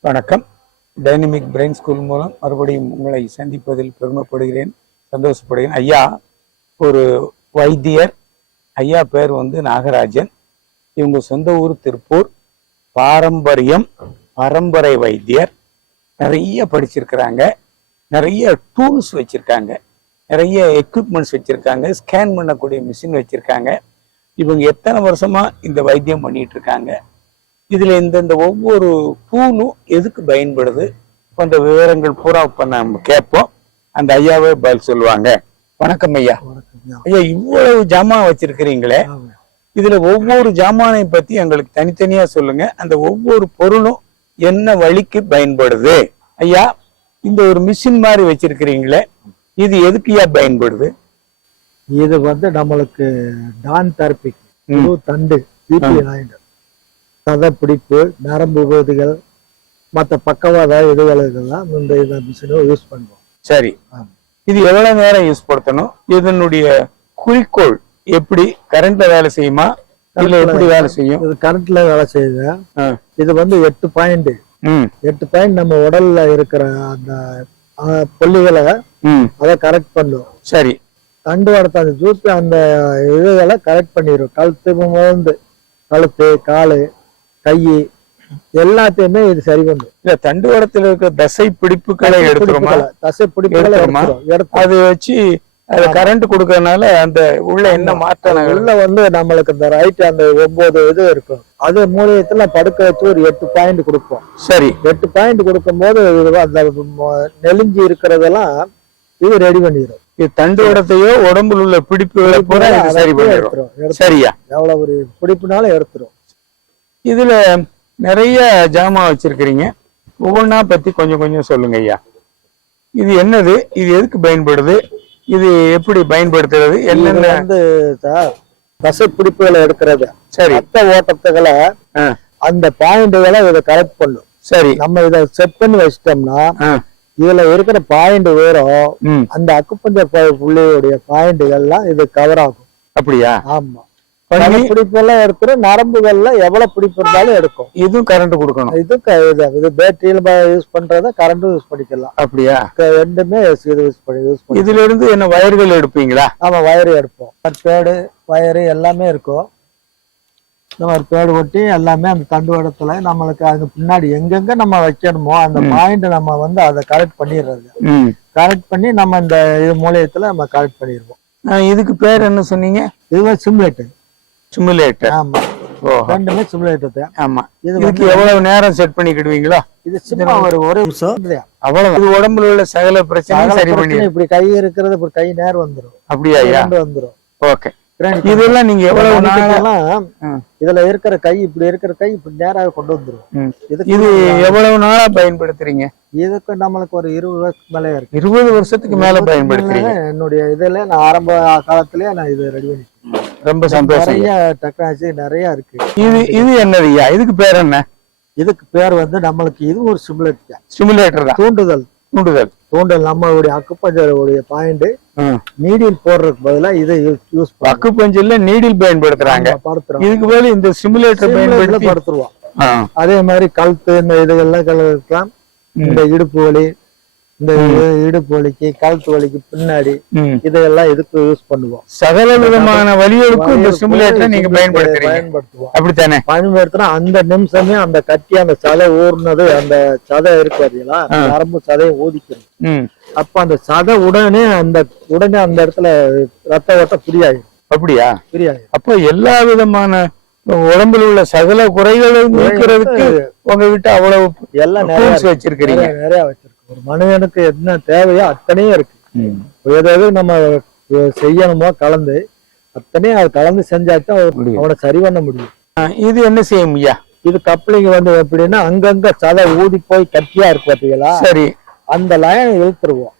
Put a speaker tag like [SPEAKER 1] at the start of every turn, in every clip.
[SPEAKER 1] வணக்கம். Dynamic brain school மூலம் மறுபடியும் உங்களை சந்திப்பதில் பெருமைப்படுகிறேன் சந்தோஷப்படுகிறேன். ஐயா ஒரு வைத்தியர். ஐயா பேர் வந்து நாகராஜன். இவங்க சொந்த ஊர் திருப்பூர். பாரம்பரியம் பரம்பரை வைத்தியர். நிறைய படிச்சிருக்கிறாங்க. நிறைய டூல்ஸ் வச்சிருக்காங்க. நிறைய எக்யூப்மெண்ட்ஸ் வச்சிருக்காங்க. ஸ்கேன் பண்ணக்கூடிய மிஷின் வச்சிருக்காங்க. இவங்க எத்தனை வருஷமா இந்த வைத்தியம் பண்ணிட்டு இருக்காங்க? இதுல இந்தந்த ஒவ்வொரு டூலும் எதுக்கு பயன்படுது? போன்ற விவரங்கள் பூரா இப்ப நம்ம கேட்போம். அந்த ஐயாவே பதில் சொல்லுவாங்க. வணக்கம் ஐயா. ஐயா. இவ்வளவு ஜாமான் வச்சிருக்கிறீங்களே. இதுல ஒவ்வொரு ஜாமானை பத்தி எங்களுக்கு தனித்தனியா சொல்லுங்க. அந்த ஒவ்வொரு பொருளும் என்ன வழிக்கு பயன்படுது? ஐயா இந்த ஒரு மிஷின் மாதிரி வச்சிருக்கிறீங்களே. இது எதுக்குயா பயன்படுது?
[SPEAKER 2] இது வந்து நம்மளுக்கு டான் தெரப்பி தண்டு பிபி நாயுடு சதை பிடிப்பு நரம்பு விபத்துகள் மற்ற பக்கவாத இதுகள் இதெல்லாம் இந்த இந்த மிஷினை யூஸ் பண்ணுவோம்.
[SPEAKER 1] சரி. இது எவ்வளவு நேரம் யூஸ் படுத்தணும்? இதனுடைய குறிக்கோள் எப்படி கரண்ட்ல வேலை செய்யுமா? இல்ல எப்படி வேலை செய்யும்?
[SPEAKER 2] இது கரண்ட்ல வேலை செய்யுது
[SPEAKER 1] ஆ.
[SPEAKER 2] இது வந்து எட்டு பாயிண்ட் எட்டு பாயிண்ட் நம்ம உடல்ல இருக்கிற அந்த புள்ளிகளை அதை கரெக்ட் பண்ணும்.
[SPEAKER 1] சரி.
[SPEAKER 2] தண்டு வடத்த அந்த ஜூஸ் அந்த இதுகளை கரெக்ட் பண்ணிடும் கழுத்து முதந்து கழுத்து காலு கை எல்லாத்தையுமே இது சரி பண்ணும்.
[SPEAKER 1] இல்ல தண்டுவடத்துல இருக்க தசை பிடிப்புகளை எடுத்துருமா
[SPEAKER 2] தசை பிடிப்புகளை
[SPEAKER 1] எடுத்துருமா?
[SPEAKER 2] எடுத்துரும் எடுத்து
[SPEAKER 1] அது வச்சு அது கரண்ட் கொடுக்கறதுனால அந்த உள்ள என்ன மாற்றம்
[SPEAKER 2] உள்ள வந்து நம்மளுக்கு இந்த ரைட் அந்த ஒன்பது இது இருக்கும். அது மூலியத்துல படுக்க வச்சு ஒரு எட்டு பாயிண்ட் கொடுப்போம்.
[SPEAKER 1] சரி.
[SPEAKER 2] எட்டு பாயிண்ட் கொடுக்கும்போது இது அந்த நெலிஞ்சி இருக்கிறதெல்லாம் இது ரெடி பண்ணிடும்.
[SPEAKER 1] இது தண்டுவடத்தையோ உடம்புல உள்ள பிடிப்புகளை சரி பண்ணிடும். சரியா?
[SPEAKER 2] எவ்வளவு ஒரு பிடிப்புனாலும் எடுத்துரும்.
[SPEAKER 1] இதுல நிறைய ஜாமான் வச்சிருக்கிறீங்க. ஒவ்வொன்றா பத்தி கொஞ்சம் கொஞ்சம் சொல்லுங்க ஐயா. இது என்னது? இது எதுக்கு பயன்படுது? இது எப்படி பயன்படுத்துறது? என்னென்ன?
[SPEAKER 2] வந்து சார் தசை பிடிப்புகளை எடுக்கிறது.
[SPEAKER 1] சரி.
[SPEAKER 2] ரத்த ஓட்டத்துகளை அந்த பாயிண்ட்களை இதை கரெக்ட் பண்ணும்.
[SPEAKER 1] சரி.
[SPEAKER 2] நம்ம இதை செட் பண்ணி வச்சிட்டோம்னா இதுல இருக்கிற பாயிண்ட் வேறும் அந்த அக்குப்பஞ்சர் புள்ளியுடைய பாயிண்ட்கள்லாம் இது கவர் ஆகும்.
[SPEAKER 1] அப்படியா?
[SPEAKER 2] ஆமா.
[SPEAKER 1] பண்ணி
[SPEAKER 2] பிடிப்பெல்லாம் எடுத்துரும் நரம்புகள்ல எவ்வளவு பிடிப்பு இருந்தாலும் எடுக்கும்.
[SPEAKER 1] இதுவும் கரண்ட் கொடுக்கணும்.
[SPEAKER 2] இது இது பேட்டரியில யூஸ் பண்றத கரண்டும் யூஸ் பண்ணிக்கலாம்.
[SPEAKER 1] அப்படியா?
[SPEAKER 2] ரெண்டுமே இது யூஸ் பண்ணி யூஸ் பண்ணி
[SPEAKER 1] இதுல இருந்து என்ன வயர்கள் எடுப்பீங்களா?
[SPEAKER 2] ஆமா வயரு எடுப்போம். பேடு வயரு எல்லாமே இருக்கும். இந்த மாதிரி பேடு ஒட்டி எல்லாமே அந்த தண்டுவடத்துல நம்மளுக்கு அது பின்னாடி எங்கெங்க நம்ம வைக்கணுமோ அந்த பாயிண்ட் நம்ம வந்து அதை கரெக்ட் பண்ணிடுறது. கரெக்ட் பண்ணி நம்ம இந்த இது மூலியத்துல நம்ம கரெக்ட் பண்ணிடுவோம்.
[SPEAKER 1] இதுக்கு பேர் என்ன சொன்னீங்க?
[SPEAKER 2] இதுவே சிமுலேட்
[SPEAKER 1] சிமுலேட்டர்
[SPEAKER 2] ஆமா. ரெண்டுமே சிமுலேட்டர்
[SPEAKER 1] ஆமா.
[SPEAKER 2] இது
[SPEAKER 1] இதுக்கு எவ்வளவு நேரம் செட் பண்ணிக்கிடுவீங்களா?
[SPEAKER 2] இது சும்மா ஒரு ஒரு நிமிஷம்
[SPEAKER 1] அவ்வளவு இது உடம்புல உள்ள சகல பிரச்சனையும் சரி பண்ணி
[SPEAKER 2] இப்படி கை இருக்கிறது இப்படி கை நேர் வந்துரும்.
[SPEAKER 1] அப்படியா
[SPEAKER 2] ரெண்டு வந்துரும்.
[SPEAKER 1] ஓகே. இதெல்லாம் நீங்க எவ்வளவு நாள்
[SPEAKER 2] பண்ணிக்கலாம்.
[SPEAKER 1] ம்.
[SPEAKER 2] இதுல இருக்கிற கை இப்படி இருக்கிற கை இப்படி நேராக கொண்டு வந்துரும்.
[SPEAKER 1] இது எவ்வளவு நாளா பயன்படுத்துறீங்க?
[SPEAKER 2] இதுக்கு நம்மளுக்கு ஒரு இருபது வருஷத்துக்கு மேலே இருக்கு.
[SPEAKER 1] இருபது வருஷத்துக்கு மேல பயன்படுத்துறீங்க.
[SPEAKER 2] என்னுடைய இதுல நான் ஆரம்ப காலத்திலேயே நான் இது ரெடி பண்ணி
[SPEAKER 1] ரொம்ப சந்தோஷம்.
[SPEAKER 2] நிறைய டெக்னாலஜி நிறைய இருக்கு.
[SPEAKER 1] இது இது என்னது ஐயா இதுக்கு பேர் என்ன?
[SPEAKER 2] இதுக்கு பேர் வந்து நம்மளுக்கு இது ஒரு சிமுலேட்
[SPEAKER 1] சிமுலேட்டர் தான்.
[SPEAKER 2] தூண்டுதல்.
[SPEAKER 1] தூண்டுதல்.
[SPEAKER 2] தூண்டல் நம்மளுடைய அக்குப்பஞ்சருடைய பாயிண்ட். நீடில் போடுறதுக்கு பதிலா இதை யூஸ்
[SPEAKER 1] அக்கு பஞ்சில் நீடில் பயன்படுத்துறாங்க. இதுக்கு பதில் இந்த சிமுலேட்டர் பயன்படுத்தி
[SPEAKER 2] படுத்துருவோம். அதே மாதிரி கழுத்து இந்த இதுகள்லாம் கலக்கலாம் இந்த இடுப்பு வலி இந்த இடுப்பு வலிக்கு கழுத்து வலிக்கு பின்னாடி. இதெல்லாம் இதுக்கு யூஸ் பண்ணுவோம்?
[SPEAKER 1] சகல விதமான வழிகளுக்கும் இந்த சிமுலேட்டரை நீங்க பயன்படுத்துறீங்க.
[SPEAKER 2] பயன்படுத்துவோம்.
[SPEAKER 1] அப்படித்தானே?
[SPEAKER 2] பயன்படுத்தினா அந்த நிமிஷமே அந்த கட்டி அந்த சதை ஊர்னது அந்த சதை இருக்கு பாத்தீங்களா? அந்த நரம்பு சதையை ஊதிக்கிறோம் அப்ப அந்த சதை உடனே அந்த உடனே அந்த இடத்துல ரத்த ஓட்டம் ஃப்ரீயாயிரும்
[SPEAKER 1] அப்படியா?
[SPEAKER 2] ஃப்ரீயாயிரும்
[SPEAKER 1] அப்போ எல்லா விதமான உடம்புல உள்ள சகல குறைகளையும் நீக்கிறதுக்கு உங்ககிட்ட அவ்வளவு
[SPEAKER 2] எல்லாம்
[SPEAKER 1] வச்சிருக்கிறீங்க.
[SPEAKER 2] நிறைய வச்சிருக்கோம். ஒரு மனிதனுக்கு என்ன தேவையோ அத்தனையும் இருக்கு. எதாவது நம்ம செய்யணுமோ கலந்து அத்தனையும் அது கலந்து
[SPEAKER 1] முடியும்.
[SPEAKER 2] அவனை சரி பண்ண முடியும்.
[SPEAKER 1] இது என்ன செய்யும் ஐயா?
[SPEAKER 2] இது கப்ளிங் வந்து எப்படின்னா அங்கங்க சதை ஊதி போய் கட்டியா இருக்கு பாத்தீங்களா?
[SPEAKER 1] சரி.
[SPEAKER 2] அந்த லைன் இழுத்துருவோம்.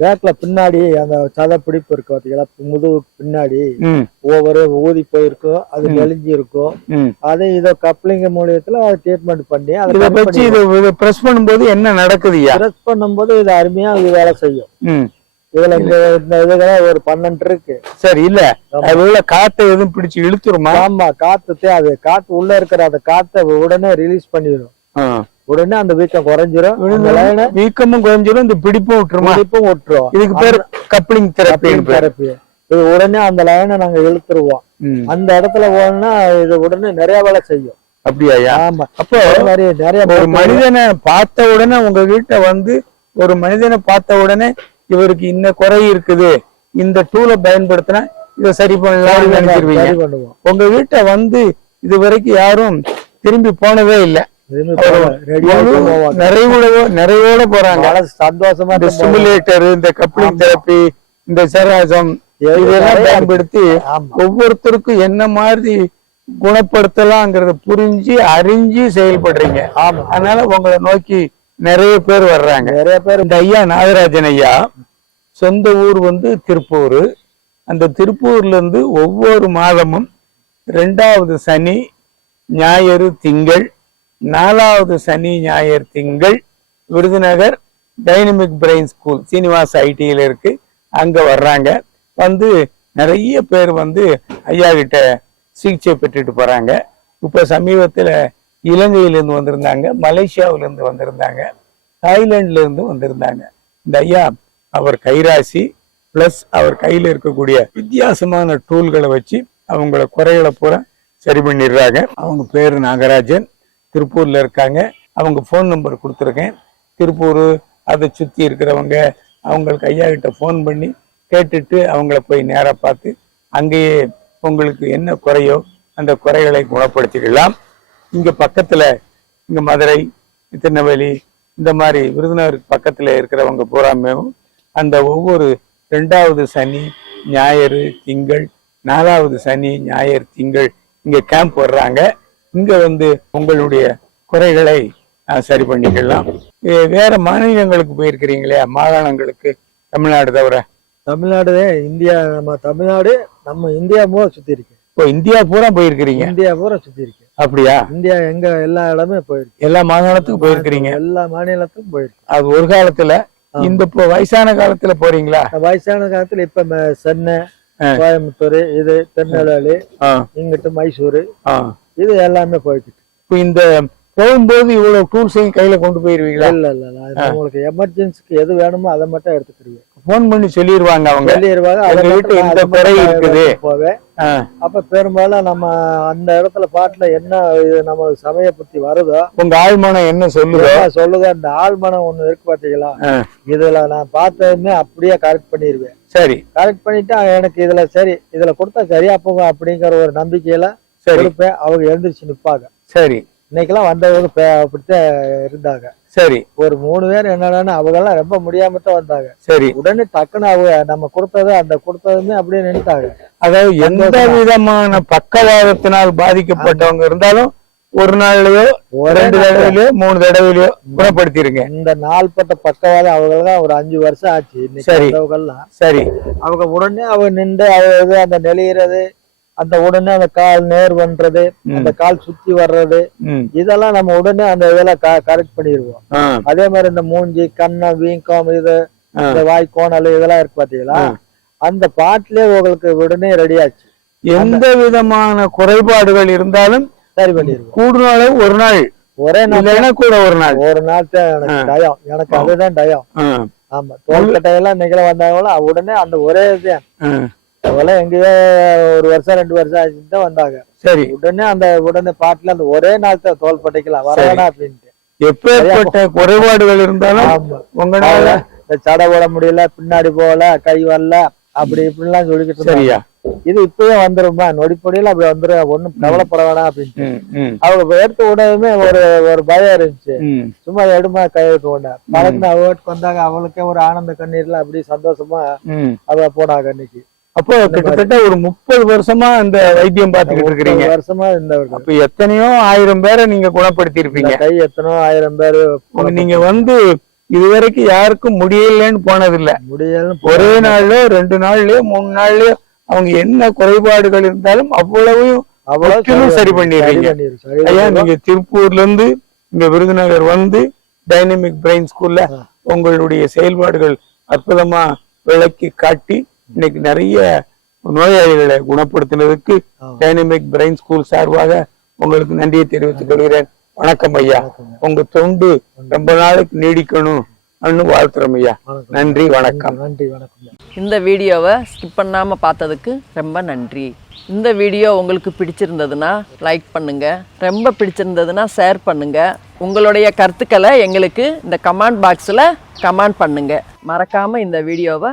[SPEAKER 2] பேக்ல பின்னாடி அந்த சதை பிடிப்பு இருக்கு பாத்தீங்களா? முதுகுக்கு பின்னாடி ஒவ்வொரு ஊதி போயிருக்கும் அது நெளிஞ்சு இருக்கும் அதை இதை கப்ளிங் மூலியத்துல அதை ட்ரீட்மெண்ட் பண்ணி அதை
[SPEAKER 1] இத வச்சு இத இத பிரஸ் பண்ணும்போது என்ன நடக்குதுயா
[SPEAKER 2] ப்ரெஸ் பண்ணும்போது இது அருமையா இது வேலை செய்யும். இதுல இந்த இந்த இதுல ஒரு பன்னெண்டு இருக்கு.
[SPEAKER 1] சரி இல்ல. அது உள்ள காத்தை எதுவும் பிடிச்சு இழுத்துருமா?
[SPEAKER 2] ஆமா காத்து அது காத்து உள்ள இருக்கிற அந்த காத்தை உடனே ரிலீஸ் பண்ணிடும். உடனே அந்த வீக்கம் குறைஞ்சிரும்.
[SPEAKER 1] வீக்கமும் குறைஞ்சிரும் இந்த பிடிப்பும் விட்டுருமா?
[SPEAKER 2] மதிப்பும் விட்டுரும்.
[SPEAKER 1] இதுக்கு பேர் கப்ளிங் தெரப்பின்னு பேர்.
[SPEAKER 2] தெரப்பி இது உடனே அந்த லைனை நாங்க இழுத்துருவோம். அந்த இடத்துல போனா இது உடனே நிறைய வேலை செய்யும்.
[SPEAKER 1] அப்படியாயா
[SPEAKER 2] ஆமா.
[SPEAKER 1] அப்போ
[SPEAKER 2] நிறைய
[SPEAKER 1] ஒரு மனிதனை பார்த்த உடனே உங்க வீட்டை வந்து ஒரு மனிதனை பார்த்த உடனே இவருக்கு இந்த குறை இருக்குது இந்த டூலை பயன்படுத்தினா இதை சரி நினைச்சிருவீங்க.
[SPEAKER 2] பண்ணுவோம்.
[SPEAKER 1] உங்க வீட்டை வந்து இது வரைக்கும் யாரும் திரும்பி போனதே இல்ல. நிறைவோட நிறைவோட போறாங்க.
[SPEAKER 2] சந்தோஷமா
[SPEAKER 1] இந்த. ஸ்டிமுலேட்டர் இந்த கப்ளிங் தெரப்பி இந்த சராசம் இதெல்லாம் பயன்படுத்தி ஒவ்வொருத்தருக்கும் என்ன மாதிரி குணப்படுத்தலாங்கிறத புரிஞ்சு அறிஞ்சு செயல்படுறீங்க. அதனால உங்களை நோக்கி நிறைய பேர் வர்றாங்க.
[SPEAKER 2] நிறைய பேர்.
[SPEAKER 1] இந்த ஐயா நாகராஜன் ஐயா சொந்த ஊர் வந்து திருப்பூர். அந்த திருப்பூர்ல இருந்து ஒவ்வொரு மாதமும் ரெண்டாவது சனி ஞாயிறு திங்கள் நாலாவது சனி ஞாயிறு திங்கள் Virudhunagar dynamic brain school Srinivas ஐடியில் இருக்கு. அங்கே வர்றாங்க. வந்து நிறைய பேர் வந்து ஐயா கிட்ட சிகிச்சை பெற்றுட்டு போகிறாங்க இப்போ சமீபத்தில் இலங்கையிலேருந்து வந்திருந்தாங்க மலேசியாவிலேருந்து வந்திருந்தாங்க தாய்லாண்ட்லேருந்து வந்திருந்தாங்க. இந்த ஐயா அவர் கைராசி ப்ளஸ் அவர் கையில் இருக்கக்கூடிய வித்தியாசமான டூல்களை வச்சு அவங்கள குறைகளை பூரா சரி பண்ணிடுறாங்க. அவங்க பேர் நாகராஜன். திருப்பூரில் இருக்காங்க. அவங்க ஃபோன் நம்பர் கொடுத்துருக்கேன். திருப்பூர் அதை சுற்றி இருக்கிறவங்க அவங்களுக்கு ஐயா கிட்ட ஃபோன் பண்ணி கேட்டுட்டு அவங்கள போய் நேராக பார்த்து அங்கேயே உங்களுக்கு என்ன குறையோ அந்த குறைகளை குணப்படுத்திக்கலாம். இங்கே பக்கத்தில் இங்கே மதுரை திருநெல்வேலி இந்த மாதிரி விருதுநகர் பக்கத்தில் இருக்கிறவங்க பூராமேவும் அந்த ஒவ்வொரு ரெண்டாவது சனி ஞாயிறு திங்கள் நாலாவது சனி ஞாயிறு திங்கள் இங்கே கேம்ப் வர்றாங்க. இங்க வந்து உங்களுடைய குறைகளை சரி பண்ணிக்கலாம். வேற மாநிலங்களுக்கு போயிருக்கிறீங்களே மாகாணங்களுக்கு தமிழ்நாடு தவிர?
[SPEAKER 2] தமிழ்நாடு இந்தியா நம்ம தமிழ்நாடு நம்ம இந்தியா பூரா சுத்தி இருக்கு.
[SPEAKER 1] இப்போ இந்தியா பூரா போயிருக்கிறீங்க?
[SPEAKER 2] இந்தியா பூரா சுத்தி இருக்கு.
[SPEAKER 1] அப்படியா?
[SPEAKER 2] இந்தியா எங்க எல்லா இடமே போயிருக்கு.
[SPEAKER 1] எல்லா மாகாணத்துக்கும் போயிருக்கிறீங்க?
[SPEAKER 2] எல்லா மாநிலத்துக்கும் போயிருக்கு.
[SPEAKER 1] அது ஒரு காலத்துல இந்த இப்போ வயசான காலத்துல போறீங்களா?
[SPEAKER 2] வயசான காலத்துல இப்ப சென்னை. கோயம்புத்தூர் இது திருநெல்வேலி இங்கிட்டு மைசூரு. இது எல்லாமே போய்கிட்டு
[SPEAKER 1] இப்போ இந்த போகும்போது இவ்வளவு டூல்ஸையும் கையில கொண்டு போயிருவீங்களா?
[SPEAKER 2] இல்ல இல்ல இல்ல. உங்களுக்கு எமர்ஜென்சிக்கு எது வேணுமோ அதை மட்டும் எடுத்துக்கிடுவேன்
[SPEAKER 1] போன் பண்ணி சொல்லிடுவாங்க அவங்க.
[SPEAKER 2] சொல்லிடுவாங்க அதை மட்டும்
[SPEAKER 1] இந்த குறை இருக்குது.
[SPEAKER 2] போவேன். அப்ப பெரும்பாலும் நம்ம அந்த இடத்துல பாட்டுல என்ன இது நம்மளுக்கு சமய புத்தி வருதோ
[SPEAKER 1] உங்க ஆழ்மனம் என்ன சொல்லுதோ?
[SPEAKER 2] சொல்லுங்க அந்த ஆழ்மனம் ஒண்ணு இருக்கு பாத்தீங்களா? இதுல நான் பார்த்ததுமே அப்படியே கரெக்ட் பண்ணிடுவேன்
[SPEAKER 1] சரி.
[SPEAKER 2] கரெக்ட் பண்ணிட்டு எனக்கு இதுல சரி இதுல கொடுத்தா சரியா போகும் அப்படிங்கிற ஒரு நம்பிக்கையில
[SPEAKER 1] சரி.
[SPEAKER 2] கொடுப்பேன் அவங்க எழுந்திருச்சு நிப்பாங்க.
[SPEAKER 1] சரி.
[SPEAKER 2] இன்னைக்கெல்லாம் வந்தவங்க அப்படித்தான் இருந்தாங்க.
[SPEAKER 1] சரி.
[SPEAKER 2] ஒரு மூணு பேர் என்னடான்னு அவங்க எல்லாம் ரொம்ப முடியாம தான் வந்தாங்க.
[SPEAKER 1] சரி.
[SPEAKER 2] உடனே டக்குன்னு அவங்க நம்ம கொடுத்தது அந்த கொடுத்ததுமே அப்படியே நின்றுட்டாங்க
[SPEAKER 1] அதாவது எந்த விதமான பக்கவாதத்தினால் பாதிக்கப்பட்டவங்க இருந்தாலும் ஒரு நாள்லயோ
[SPEAKER 2] ஒரே
[SPEAKER 1] ரெண்டு
[SPEAKER 2] நாள்ல.
[SPEAKER 1] தடவைலயோ மூணு தடவைலயோ குணப்படுத்திருங்க.
[SPEAKER 2] இந்த நாள்பட்ட பக்கவாதம் அவங்க தான் ஒரு அஞ்சு வருஷம் ஆச்சு.
[SPEAKER 1] சரி.
[SPEAKER 2] வந்தவங்க எல்லாம்
[SPEAKER 1] சரி.
[SPEAKER 2] அவங்க உடனே அவங்க நின்று அவங்க அந்த நெளியறது அந்த உடனே அந்த கால் நேர் பண்றது. அந்த கால் சுத்தி வர்றது இதெல்லாம் நம்ம உடனே அந்த இதெல்லாம் கரெக்ட் பண்ணிடுவோம். அதே மாதிரி இந்த மூஞ்சி கண்ணம் வீக்கம் இது. இந்த வாய் கோணல் இதெல்லாம் இருக்கு பாத்தீங்களா. அந்த பாட்டிலே உங்களுக்கு உடனே ரெடி ஆச்சு.
[SPEAKER 1] எந்த விதமான குறைபாடுகள் இருந்தாலும்
[SPEAKER 2] சரி பண்ணிடுவோம்.
[SPEAKER 1] கூடுனாலே ஒரு நாள்.
[SPEAKER 2] ஒரே நாள்
[SPEAKER 1] கூட ஒரு நாள்.
[SPEAKER 2] ஒரு நாள் எனக்கு. டயம். எனக்கு அதுதான் டயம். ஆமா. தோல்கட்டையெல்லாம் இன்னைக்கு வந்தாங்களோ உடனே அந்த ஒரே
[SPEAKER 1] ஆ,
[SPEAKER 2] அவெல்லாம் எங்கேயோ ஒரு வருஷம் ரெண்டு வருஷம் ஆச்சுட்டு தான் வந்தாங்க.
[SPEAKER 1] சரி.
[SPEAKER 2] உடனே அந்த உடனே பாட்டுல அந்த ஒரே நாள் தான் தோல் பட்டைக்கலாம் வர. வேணாம் அப்படின்ட்டு.
[SPEAKER 1] எப்பேற்பட்ட குறைபாடுகள் இருந்தாலும் உங்களால
[SPEAKER 2] சடை போட முடியல பின்னாடி போகல கை வரல அப்படி இப்படிலாம் சொல்லிக்கிட்டு.
[SPEAKER 1] சரியா?
[SPEAKER 2] இது இப்பயே வந்துருமா நொடிப்பொடியில அப்படி வந்துரும் ஒண்ணும் கவலைப்பட வேணாம் அப்படின்ட்டு. அவங்க எடுத்த உடனே ஒரு ஒரு பயம் இருந்துச்சு. சும்மா எடுமா கையெழுத்து கொண்ட. பழகின அவ வீட்டுக்கு வந்தாங்க அவளுக்கே ஒரு ஆனந்த கண்ணீர்ல அப்படி சந்தோஷமா. அவ போனாங்க அன்னைக்கு.
[SPEAKER 1] அப்போ கிட்டத்தட்ட ஒரு முப்பது வருஷமா இந்த வைத்தியம் பார்த்துக்கிட்டு இருக்கிறீங்க.
[SPEAKER 2] வருஷமா இருந்தவர்கள்.
[SPEAKER 1] அப்ப எத்தனையோ ஆயிரம் பேரை நீங்க குணப்படுத்தி இருப்பீங்க
[SPEAKER 2] இந்த கை எத்தனோ ஆயிரம் பேரு
[SPEAKER 1] நீங்க வந்து இதுவரைக்கும் யாருக்கும் முடியலன்னு போனதில்ல.
[SPEAKER 2] முடியலன்னு
[SPEAKER 1] ஒரே நாள்லயோ ரெண்டு நாள்லயோ மூணு நாள்லயோ அவங்க என்ன குறைபாடுகள் இருந்தாலும் அவ்வளவையும்
[SPEAKER 2] அவ்வளவு
[SPEAKER 1] சரி பண்ணிடுறீங்க. ஐயா. நீங்க திருப்பூர்ல இருந்து இங்க விருதுநகர் வந்து டைனமிக் பிரெயின் ஸ்கூல்ல. உங்களுடைய செயல்பாடுகள் அற்புதமா விளக்கி காட்டி இன்னைக்கு நிறைய நோயாளிகளை குணப்படுத்தினதுக்கு. டைனமிக் பிரெயின் ஸ்கூல் சார்பாக உங்களுக்கு நன்றியை தெரிவித்துக் கொள்கிறேன். வணக்கம் ஐயா. உங்க தொண்டு ரொம்ப நாளைக்கு நீடிக்கணும் வாழ்த்துறோம் ஐயா. நன்றி வணக்கம்.
[SPEAKER 2] நன்றி வணக்கம்
[SPEAKER 3] இந்த வீடியோவை ஸ்கிப் பண்ணாமல் பார்த்ததுக்கு ரொம்ப நன்றி. இந்த வீடியோ உங்களுக்கு பிடிச்சிருந்ததுன்னா லைக் பண்ணுங்க. ரொம்ப பிடிச்சிருந்ததுன்னா ஷேர் பண்ணுங்க. உங்களுடைய கருத்துக்களை எங்களுக்கு இந்த கமெண்ட் பாக்ஸில் கமெண்ட் பண்ணுங்க. மறக்காம இந்த வீடியோவை